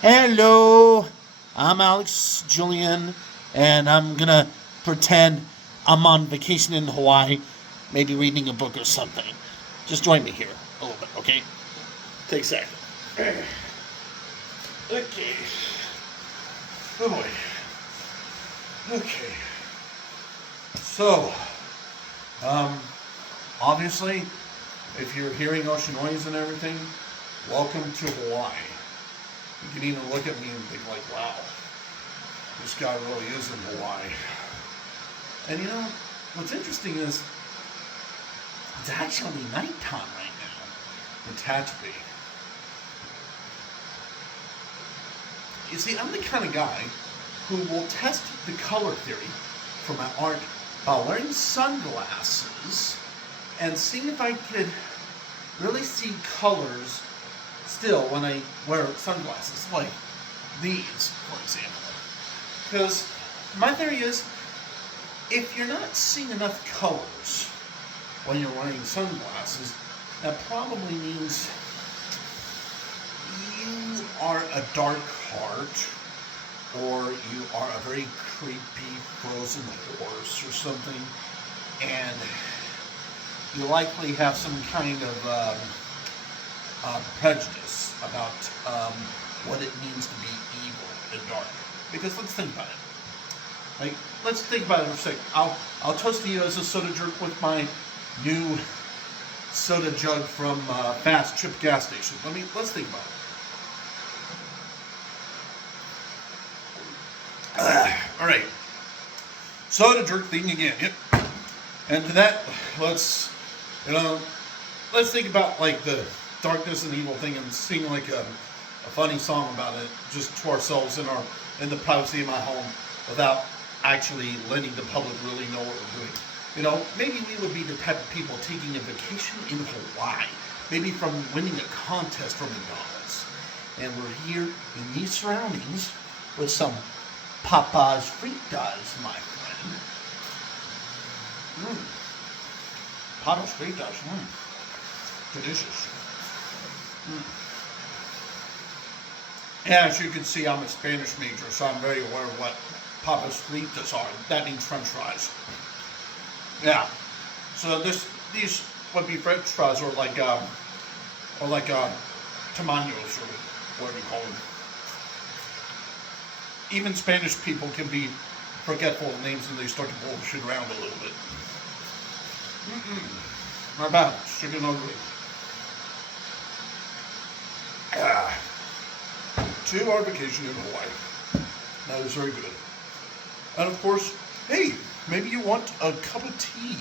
Hello, I'm Alex Julian, and I'm gonna pretend I'm on vacation in Hawaii, maybe reading a book or something. Just join me here a little bit, okay? Take a second. Okay. Oh boy. Okay. So, um, obviously, if you're hearing ocean noise and everything, welcome to Hawaii. You can even look at me and think like, wow, this guy really is in Hawaii. And what's interesting is it's actually nighttime right now in Tehachapi. You see, I'm the kind of guy who will test the color theory for my art by wearing sunglasses and seeing if I could really see colors still when I wear sunglasses, like these, for example. Because my theory is, if you're not seeing enough colors when you're wearing sunglasses, that probably means you are a dark heart, or you are a very creepy frozen horse or something, and you likely have some kind of prejudice about what it means to be evil and dark. Because let's think about it. Like, let's think about it for a second. I'll toast to you as a soda jerk with my new soda jug from Fast Trip gas station. Let's think about it. All right, soda jerk thing again. Yep. And to that, let's let's think about like the darkness and evil thing and sing like a funny song about it just to ourselves in the privacy of my home without actually letting the public really know what we're doing. Maybe we would be the type of people taking a vacation in Hawaii, maybe from winning a contest from McDonald's. And we're here in these surroundings with some Papa's Fritas, my friend. Papa's Fritas, delicious. And as you can see, I'm a Spanish major, so I'm very aware of what Papa's Fritas are. That means French fries. Yeah. So these would be French fries, or like tamaños, or whatever you call them. Even Spanish people can be forgetful of names and they start to bullshit around a little bit. My bad, chicken ugly. To our vacation in Hawaii. That is very good. And of course, hey, maybe you want a cup of tea.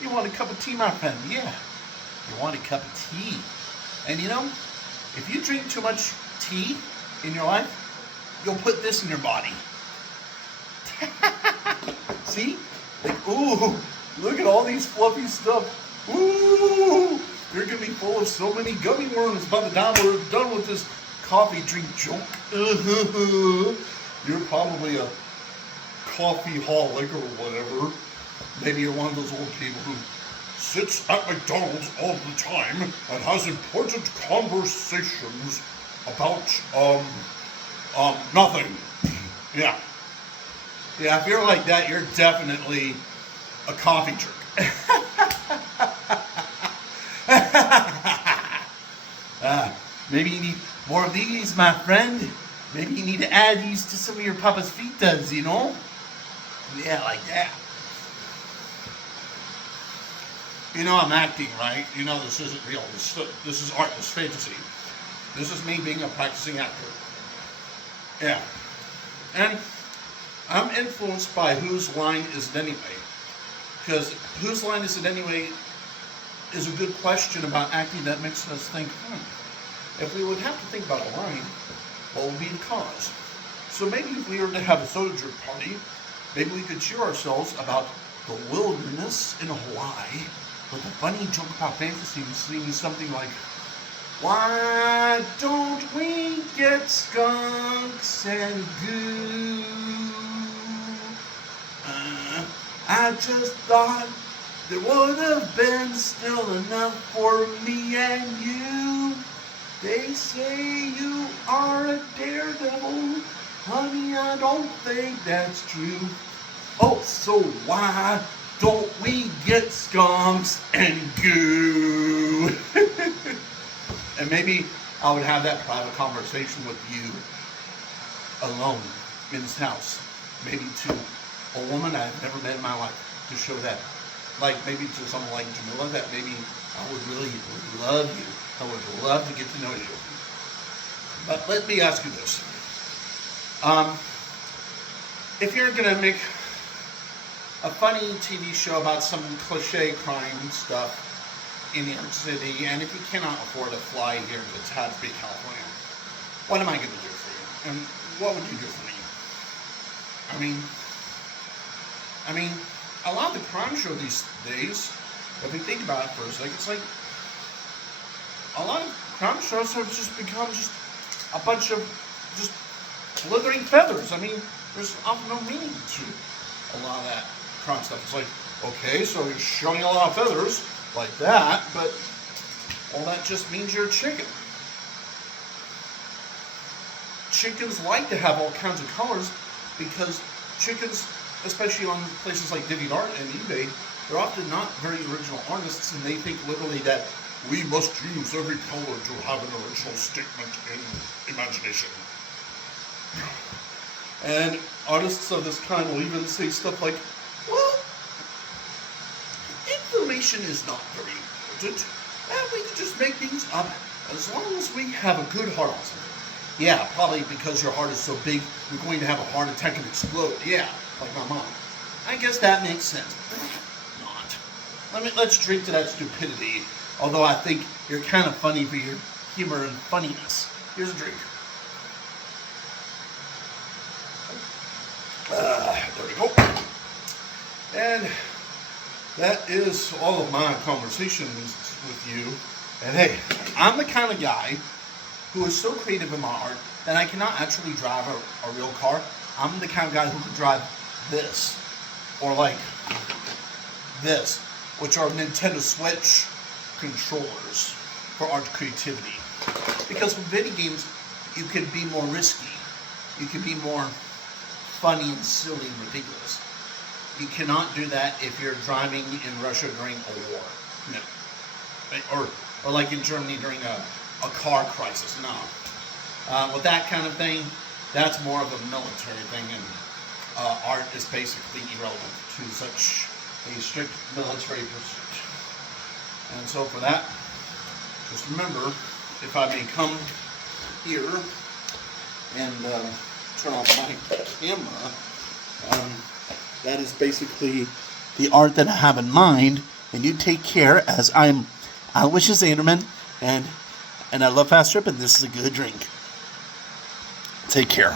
You want a cup of tea, my friend? Yeah. You want a cup of tea. And if you drink too much tea in your life, you'll put this in your body. See? Like, ooh, look at all these fluffy stuff. Ooh, you're going to be full of so many gummy worms by the time we're done with this coffee drink joke. You're probably a coffee holic or whatever. Maybe you're one of those old people who sits at McDonald's all the time and has important conversations about, nothing. Yeah. Yeah, if you're like that, you're definitely a coffee jerk. Maybe you need more of these, my friend. Maybe you need to add these to some of your Papa's Fritas, Yeah, like that. I'm acting, right? This isn't real. This is art. This is fantasy. This is me being a practicing actor. Yeah. And I'm influenced by Whose Line Is It Anyway? Because Whose Line Is It Anyway is a good question about acting that makes us think, if we would have to think about a line, what would be the cause? So maybe if we were to have a soda jerk party, maybe we could cheer ourselves about the wilderness in Hawaii with a funny joke about fantasy and singing something like, why don't we get skunks and goo? I just thought there would have been still enough for me and you. They say you are a daredevil. Honey, I don't think that's true. Oh, so why don't we get skunks and goo? And maybe I would have that private conversation with you alone in this house. Maybe to a woman I've never met in my life, to show that. Like maybe to someone like Jamila, that maybe I would really love you. I would love to get to know you. But let me ask you this. If you're going to make a funny TV show about some cliche crime stuff in New York City, and if you cannot afford to fly here to Tadsby, California, what am I going to do for you? And what would you do for me? I mean, a lot of the crime show these days, if we think about it for a second, it's like a lot of crime shows have just become just a bunch of just blithering feathers. I mean, there's often no meaning to a lot of that crime stuff. It's like, okay, so you're showing a lot of feathers like that, but all that just means you're a chicken. Chickens like to have all kinds of colors because chickens, especially on places like DeviantArt and eBay, they're often not very original artists, and they think literally that we must use every color to have an original statement in imagination. And artists of this kind will even say stuff like, well, information is not very important, and we can just make things up as long as we have a good heart on something. Yeah, probably because your heart is so big, you're going to have a heart attack and explode. Yeah, like my mom. I guess that makes sense. Not. Let's drink to that stupidity. Although I think you're kind of funny for your humor and funniness. Here's a drink. There we go. And that is all of my conversations with you. And hey, I'm the kind of guy who is so creative in my art that I cannot actually drive a real car. I'm the kind of guy who can drive this, or like this, which are Nintendo Switch controllers for art creativity. Because with video games, you can be more risky. You can be more funny and silly and ridiculous. You cannot do that if you're driving in Russia during a war. No. Or like in Germany during a car crisis. No. With that kind of thing, that's more of a military thing, and art is basically irrelevant to such a strict military pursuit. And so for that, just remember, if I may come here and turn off my camera, that is basically the art that I have in mind, and you take care, as I'm Aloysius Anderman, and I love Fast Trip, and this is a good drink. Take care.